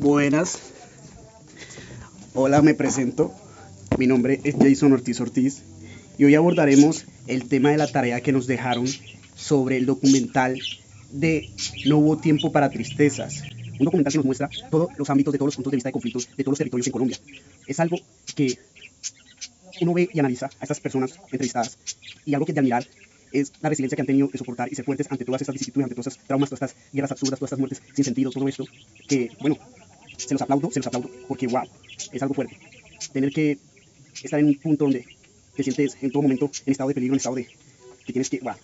Buenas, hola, me presento. Mi nombre es Jason Ortiz Ortiz y hoy abordaremos el tema de la tarea que nos dejaron sobre el documental de No hubo tiempo para tristezas. Un documental que nos muestra todos los ámbitos de todos los puntos de vista de conflictos de todos los territorios en Colombia. Es algo que uno ve y analiza a estas personas entrevistadas y algo que es de admirar es la resiliencia que han tenido de soportar y ser fuertes ante todas estas vicisitudes, ante todas estas traumas, todas estas guerras absurdas, todas estas muertes sin sentido, todo esto, que, bueno, se los aplaudo, porque wow, es algo fuerte. Tener que estar en un punto donde te sientes en todo momento en estado de peligro, en estado de que tienes que, wow,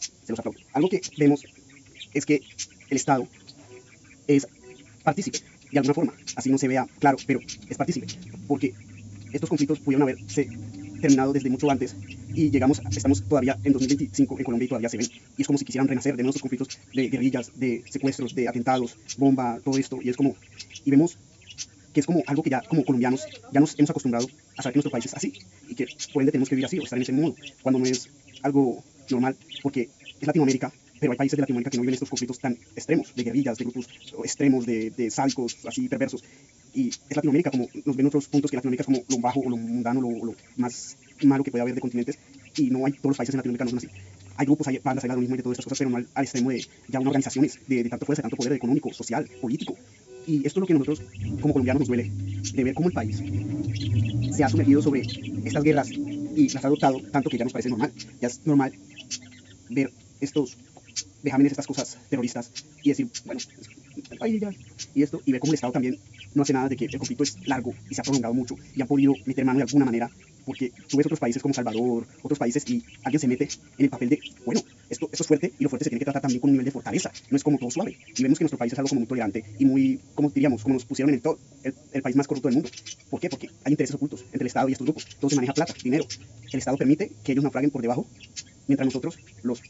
se los aplaudo. Algo que vemos es que el Estado es partícipe, de alguna forma, así no se vea claro, pero es partícipe, porque estos conflictos pudieron haberse terminado desde mucho antes y estamos todavía en 2025 en Colombia y todavía se ven. Y es como si quisieran renacer de nuestros conflictos de guerrillas, de secuestros, de atentados, bomba, todo esto. Y es como, y vemos que es como algo que ya como colombianos ya nos hemos acostumbrado a saber que nuestro país es así y que por ende tenemos que vivir así o estar en ese modo, cuando no es algo normal, porque es Latinoamérica, pero hay países de Latinoamérica que no viven estos conflictos tan extremos, de guerrillas, de grupos extremos, de sádicos, así perversos. Y es Latinoamérica como nos ven otros puntos que Latinoamérica es como lo bajo o lo mundano, lo más malo que puede haber de continentes, y no hay todos los países en Latinoamérica no son así. Hay grupos, hay bandas, hay ladronismo y de todas estas cosas, pero no al extremo de ya unas organizaciones de tanto fuerza, de tanto poder económico, social, político. Y esto es lo que nosotros como colombianos nos duele, de ver cómo el país se ha sumergido sobre estas guerras y las ha adoptado tanto que ya nos parece normal. Ya es normal ver estos vejámenes, estas cosas terroristas y decir, bueno, el país ya, y esto, y ver cómo el Estado también no hace nada, de que el conflicto es largo y se ha prolongado mucho y han podido meter mano de alguna manera, porque tú ves otros países como Salvador, otros países, y alguien se mete en el papel de, bueno, esto es fuerte y lo fuerte se tiene que tratar también con un nivel de fortaleza, no es como todo suave. Y vemos que nuestro país es algo como muy tolerante y muy, como diríamos, como nos pusieron en el país más corrupto del mundo. ¿Por qué? Porque hay intereses ocultos entre el Estado y estos grupos. Todo se maneja plata, dinero. El Estado permite que ellos naufraguen por debajo, mientras nosotros, los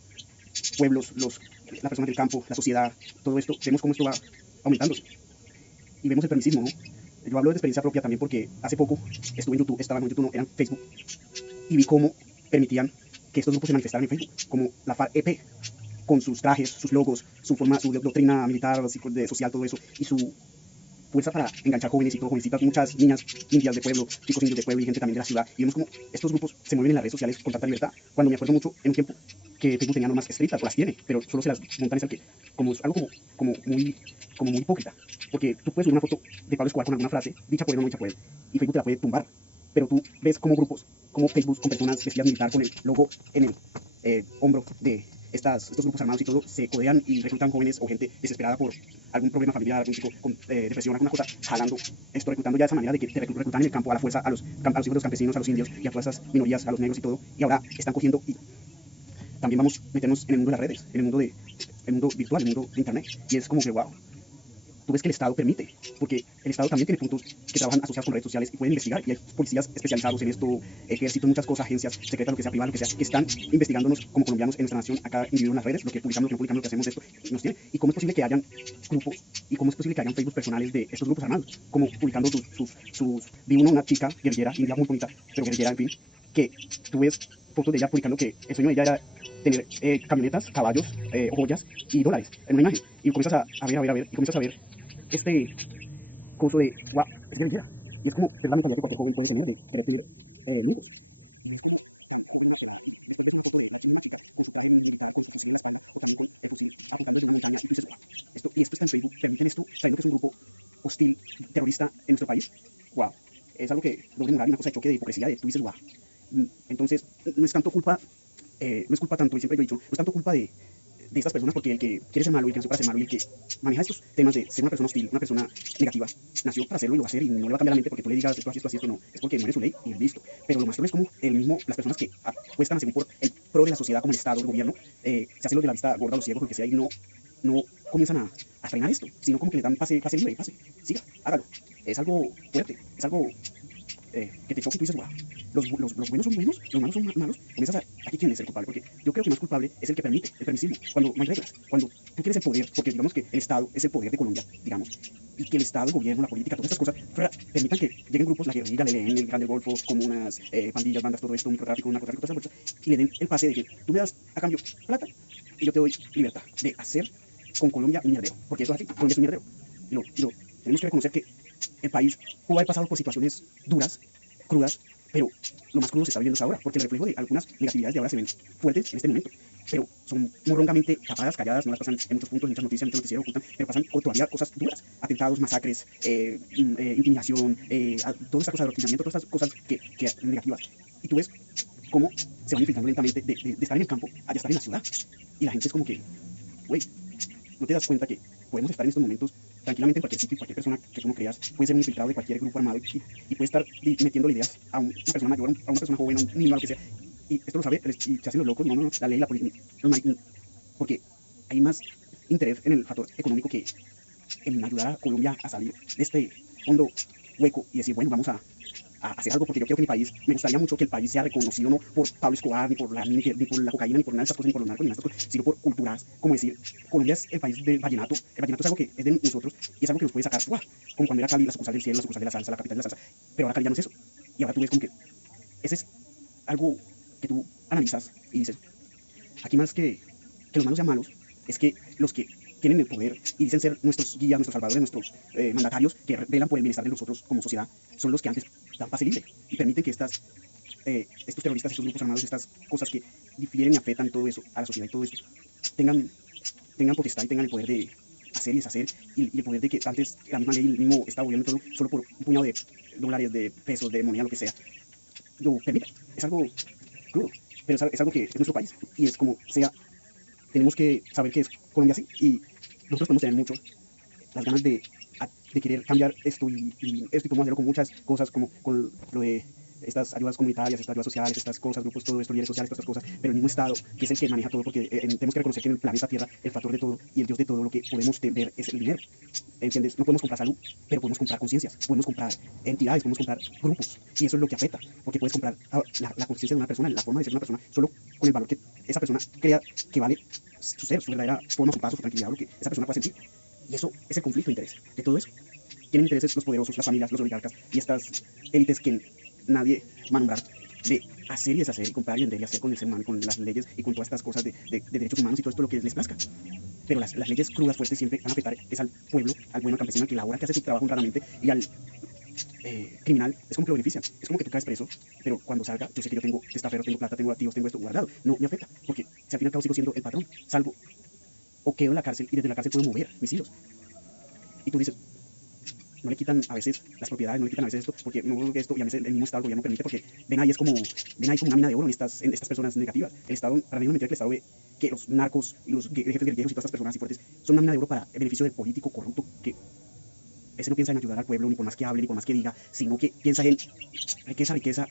pueblos, las personas del campo, la sociedad, todo esto, vemos cómo esto va aumentándose. Y vemos el permisismo, ¿no? Yo hablo de experiencia propia también porque hace poco estuve en YouTube, estaba en YouTube, no, era en Facebook, y vi cómo permitían que estos grupos se manifestaran en Facebook, como la FARC-EP, con sus trajes, sus logos, su forma, su doctrina militar, social, todo eso, y su fuerza para enganchar jóvenes y todo, jovencitas, muchas niñas indias de pueblo, chicos indios de pueblo y gente también de la ciudad. Y vemos como estos grupos se mueven en las redes sociales con tanta libertad. Cuando me acuerdo mucho en un tiempo que Facebook tenía normas estrictas, o las tiene, pero solo se las montan, es el que, como es algo como muy hipócrita. Porque tú puedes subir una foto de Pablo Escobar con alguna frase, dicha por él o no dicha por él, y Facebook te la puede tumbar. Pero tú ves como grupos, como Facebook con personas vestidas militar con el logo en el hombro de estos grupos armados y todo, se codean y reclutan jóvenes o gente desesperada por algún problema familiar, algún chico con depresión, alguna cosa, jalando esto, reclutando ya de esa manera de que te reclutan en el campo a la fuerza a los hijos de los campesinos, a los indios y a todas esas minorías, a los negros y todo, y ahora están cogiendo y también vamos a meternos en el mundo de las redes, en el mundo virtual, en el mundo de internet, y es como que wow, tú ves que el Estado permite, porque el Estado también tiene puntos que trabajan asociados con redes sociales y pueden investigar, y hay policías especializados en esto, ejército, muchas cosas, agencias secretas, lo que sea, privado, lo que sea, que están investigándonos como colombianos en nuestra nación, acá individuos en las redes, lo que publicamos, lo que no publicamos, lo que hacemos, esto, y nos tiene. Y cómo es posible que hayan grupos, y cómo es posible que hayan Facebook personales de estos grupos armados, como publicando vi una chica guerrillera, india muy bonita, pero guerrillera, en fin, que tú ves fotos de ella publicando que el sueño de ella era tener camionetas, caballos, joyas y dólares en una imagen. Y comienzas a ver, y comienzas a ver este coso de, wow, es guerrillera. Y es como ver la mentalidad que cualquier joven puede tener de querer tener lujos. Y ves como tan joven una pelada, y después ves una foto de la misma chica con su traje militar, con su fusil en la espalda, o también con el fusil apuntando desde una montaña, y tú dices, wow, esto está en Facebook, permiten esto, sabiendo que es un grupo hostil, terrorista en nuestro país. Wow, es algo que doble moral, una cosa de choque de hipocresía, de tú dices, wow. Entonces, no es tanto culpa, no es culpa tanto, y siempre lo he dicho, no es tanto culpa de estas personas, porque el que quiere ser malo y el que nació para ser malo y el que maneja estos temas de ser una persona hostil, una persona negativa, nació para hacerlo y lo va a hacer, y no le va a cambiar la mente porque tú le digas esto así, esto así, esto no, es porque no eres su ley y listo. Pero lo más triste es como las personas que apuestan así por el pro de la sociedad, como el Estado, el gobierno, se hacen los de la vista gorda, los ciegos, lo que sea, y no comienzan a frenar esto, sino como que le dan pase libre, pase, siga, hágalo. Es algo fuerte, es algo que te choque y tú dices, wow, los buenos son buenos, los malos son malos, comienzas aquí quién es el culpable, porque yo creo que más culpable es el que permite, el permisivo, cuando no hay reglas, cuando tú quieres el poder, porque digamos que el Estado es el poder de Colombia, digamos, y que el Estado, el gobierno, la política, todas estas cosas, permitan que lleguen grupos, la guerrilla, el ELN, el Gran del Golfo, comunas, pandillas, bandas, todo esto, microtráfico, narcotráfico, todas esas cosas, y le den el pase de que tú me das a cambio plata y yo te doy libertad de hacer con Colombia un mierdero, porque eso es así, Colombia es un mierdero, y lo Tenemos que reconocer que el país pudo haber pasado por situaciones duras, crudas, pero lo más crudo se está viviendo ahora, porque el reflejo de algunas negatividades de ahora se ven fuertes en este momento, pero son morrongamente tapadas, calladas, no las pasan en muchos puntos, en muchas noticias, en muchos noticieros ocultan, pero pasan todavía cosas duras, atentados, masacres, intimidación, todas estas cosas de adoctrinamiento, todas estas cosas que negativas. Y tú ves cómo se van infiltrando lentamente de estar en el campo a estar en la ciudad. Y la gente es como que, güey, no te das cuenta que podemos estar en estos momentos tranquilamente en cualquier sitio y cualquier persona que tú no creas puede ser un infiltrado de cualquier grupo armado y puede estar metiendo ideas a una persona mayor, a una persona joven, a un niño, a lo que sea. Y esto lo sabe y se hacen los locos, no, la ley, la policía, porque hay más interés en el factor económico que en ayudar a Colombia a salir de este hondo hueco y decir, bueno, vamos a hacer algo, porque yo quiero que mi país, me gustaría mucho que el país sea reconocido no por Pablo Escobar, ni por la cocaína, ni por nada de estas cosas, ni por los narcos, ni nada de estas cosas, sino por culturas, como decir, Colombia es el país del vallenato. El vallenato es algo que es de nosotros y es algo que nos puede sacar, ¡guau! Como cuando era Cali, la sucursal del cielo, la sucursal de la salsa, la capital de la salsa, pero ahora Cali ya no es eso. Y ahora tú ves como que ese es algo que tú analizas y dices, aquí más que los malos sean malos, es que los que tienen el poder y dicen ser nuestros guías, nuestros salvadores, nuestros mandatarios que velan por el bienestar de nosotros como sociedad, son los que antes dan pase libre y permiten que estos terroristas, estos grupos armados, estas cosas que difieren y afectan todo eso a la sociedad y todo eso, tengan potestad y tengan el poder de hacer y deshacer y el poder de que antes la misma ley, el mismo Estado gobierno todo, solo por un puñado de dólares, de pesos, de moneda, lo que sea, lo permita. Es algo crudo, pero es algo que es nuestro país y es como sea. Tenemos que saber que es Colombia así y nosotros podemos tener mucho las ganas de querer cambiar esto y esto y podemos hacerlo con muchas cosas como con lo de estas ayudas comunitarias, estas ayudas sociales, estas cosas, grupos, todo esto, líderes sociales, todas estas cosas, pero el mismo Estado, que es el que maneja todo, porque tenemos que reconocer que en el planeta Tierra el factor de todo y el Dios de todo lo que podemos ver es el dinero. ¿Entiendes? No podemos comprar salud, pero podemos comprar conciencias, podemos comprar entidades, podemos comprar grupos, y eso es lo que afecta, porque puedes comprar la conciencia de una persona, la forma de ser de una persona, solo con el valor que esa persona crea que vale su ser, su verdadera forma, su paz, su tranquilidad, lo que esa persona puede sentir. Y eso es el conflicto de interés de todo eso. Tienen intereses los poderosos, las familias, los oligarcas y estas élites que nadie va a nombrar de hacer y deshacer y comprar y vender y hacer con el ser humano, con las leyes y con todas estas cosas de derechos humanos y todo esto lo que les plazca. Pero las leyes crudas, fuertes, siempre van a afectar es al pueblo, al bueno, al campesino, al que labora, que hace su trabajo honradamente, y al criminal es como que lo benefician. Es como que tú caes preso, pero cuando salga, yo sé que yo tengo testaferro, tengo plata, tengo activos, tengo esto guardado. No me afecta, porque si al fin y al cabo sigo siendo el patrón, salgo o quedo en la cárcel y desde la cárcel puedo mover mis hilos. Y tú dices, no le quitan a veces las propiedades, no le quitan a veces esto, porque no creo que esto, y a veces el mismo Estado, el gobierno permite, porque ven ahí como una mina de oro en estas personas negativas. El Estado, para mí no me mentira que el Estado ve que los narcos y los jefes guerrilleros y todas estas personas así fuertes son una mina de oro para el beneficio del político corrupto que ese no piensa en ayudar al pueblo, ni por más que hable, ni por más que diga, sino que piensa en riqueza,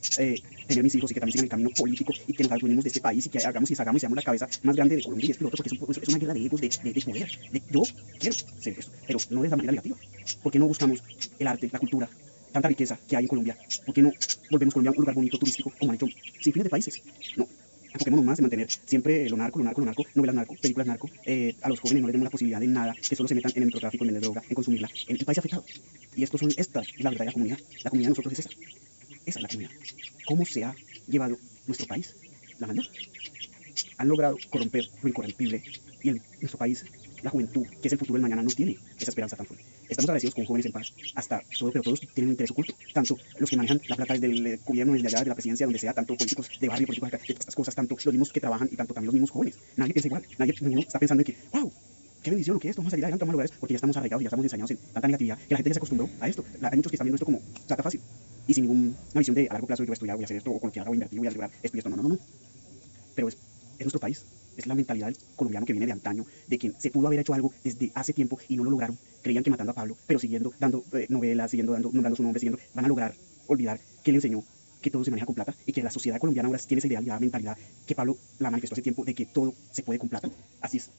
tener mis hijos y que también sigan el camino político y que nos adueñemos de este país y que hagamos y hagamos y seamos la cabeza más grande de Colombia y esto y lo otro, porque es una guerra de egos, de poder. Yo quiero ser esto, pero no de esa manera negativa. ¿Por qué no buscamos el arte, la cultura, tanta riqueza que hay en Colombia? ¿Por qué no volvemos Colombia un lugar bonito, turístico, como han hecho sin fines de países? No. Enfoquémonos más en mantener siempre lo narco, novelas narco, películas narco. A los jóvenes no les demos la posibilidad de nada, que solo se metan en el microtráfico, en vender droga, en consumirla. En el país afectado. Y esta es la verdadera comunidad. La comunidad de nosotros es esa. Esa es la comunidad. ¿Cómo se ha llevado nuestro país? La maldad. Han logrado corromper lo incorrompible y nuestro país, la juventud, que es el futuro del mañana, no tiene esa esperanza tan fuerte. Estamos agradecidos con jóvenes en paz, hasta todo, pero todos tienen un interés oculto. Tanto los que manejan la plata del gobierno, desde allá, de la presidencia, donde sea, tanto políticos de barrio, políticos de todas estas cosas, tanto los mismos que trabajan y tanto también los mismos jóvenes. Nadie piensa igual, ninguno está pensando en que, wow, qué bendición, lo que es esto, vamos a salir adelante, vamos a lograr eso, porque ya estamos arraigados y ya estamos ensañados en tanta negatividad que la gente ya se acostumbró a esto. Hay muchos que están viendo esto como plata fácil y sin ninguna visión de a largo plazo, yo voy a estudiar, voy a hacer esto, o con lo que haga, voy a invertir, voy a lograr esto y esto. No. Pero es nuestro país. Es la mentalidad del colombiano que viene de antaño, de que se pudo haber hecho algo desde hace tiempo y no lo lograron. Creían que matando a Pablo, pero siguiendo dando novelas, siguiendo nombrando su nombre, van a lograr olvidar que él enseñó que todo se maneja con plata y que la sociedad colombiana ahora tiene esa idea, la mentalidad que Pablo la manifestó hace tiempo de que todo se puede con plata. Así es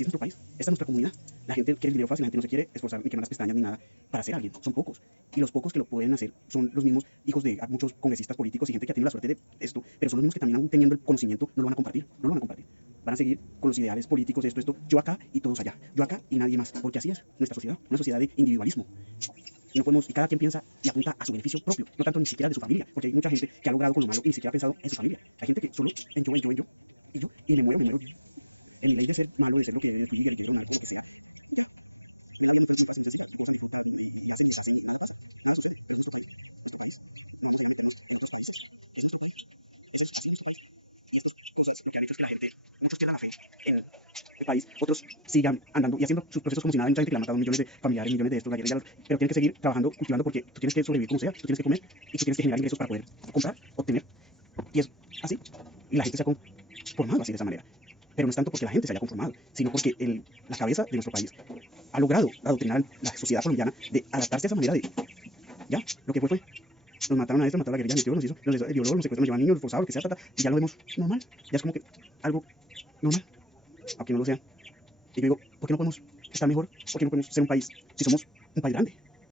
nuestro país, esta es nuestra comunidad. La gente quiere el dinero fácil, la gente no se quiere esforzar ni quemar las pestañas ni nada para ser alguien. Son pocos. Y los pocos que lo pueden hacer son los mismos hijos de muchos congresistas políticos y gente que ha tenido la suerte de esto, pero son los mismos que también aún teniendo el conocimiento no lo van a compartir, no lo van a compartir. Van a seguir con los ideales políticos, esto, yo acá y todos allá, yo acá y nadie más, porque así es nuestra sociedad, una sociedad de individualismo. Y no podemos, y cada quien piensa y apunta a su beneficio propio, no tanto ni siquiera de su familia, porque hay mucha gente que ha logrado con lo malo y ni siquiera ha pensado en su familia. Hay gente que solo en yo, y me muero en mi ley de ser malo, de ser lo que fui, guerrillero, narco, lo que sea, ya. En la vida muy fácil, muy sencilla. Gozan, disfrutan y hacen y deshacen y nada pasa. Nada sucede. Pero es nuestro país. Nuestro país. No vamos a ir a meternos en otros países. Es nuestro país. Así es nuestro país. Y estas cosas lo que han hecho es que la gente, muchos pierdan la fe en el país, otros sigan andando y haciendo sus procesos como si nada. Hay mucha gente que le ha matado millones de familiares, millones de estos, la guerrilla, pero tienen que seguir trabajando, cultivando, porque tú tienes que sobrevivir como sea, tú tienes que comer y tú tienes que generar ingresos para poder comprar, obtener. Y es así. Y la gente se ha conformado así de esa manera. Pero no es tanto porque la gente se haya conformado, sino porque la cabeza de nuestro país ha logrado adoctrinar a la sociedad colombiana de adaptarse a esa manera de, ya, lo que fue. Nos mataron a esto, mataron a la guerrilla, metió, nos hizo, nos violó, nos secuestró, nos llevan niños, forzados, lo que sea, y ya lo vemos normal. Ya es como que algo normal, aunque no lo sea. Y yo digo, ¿por qué no podemos estar mejor? ¿Por qué no podemos ser un país si somos un país grande?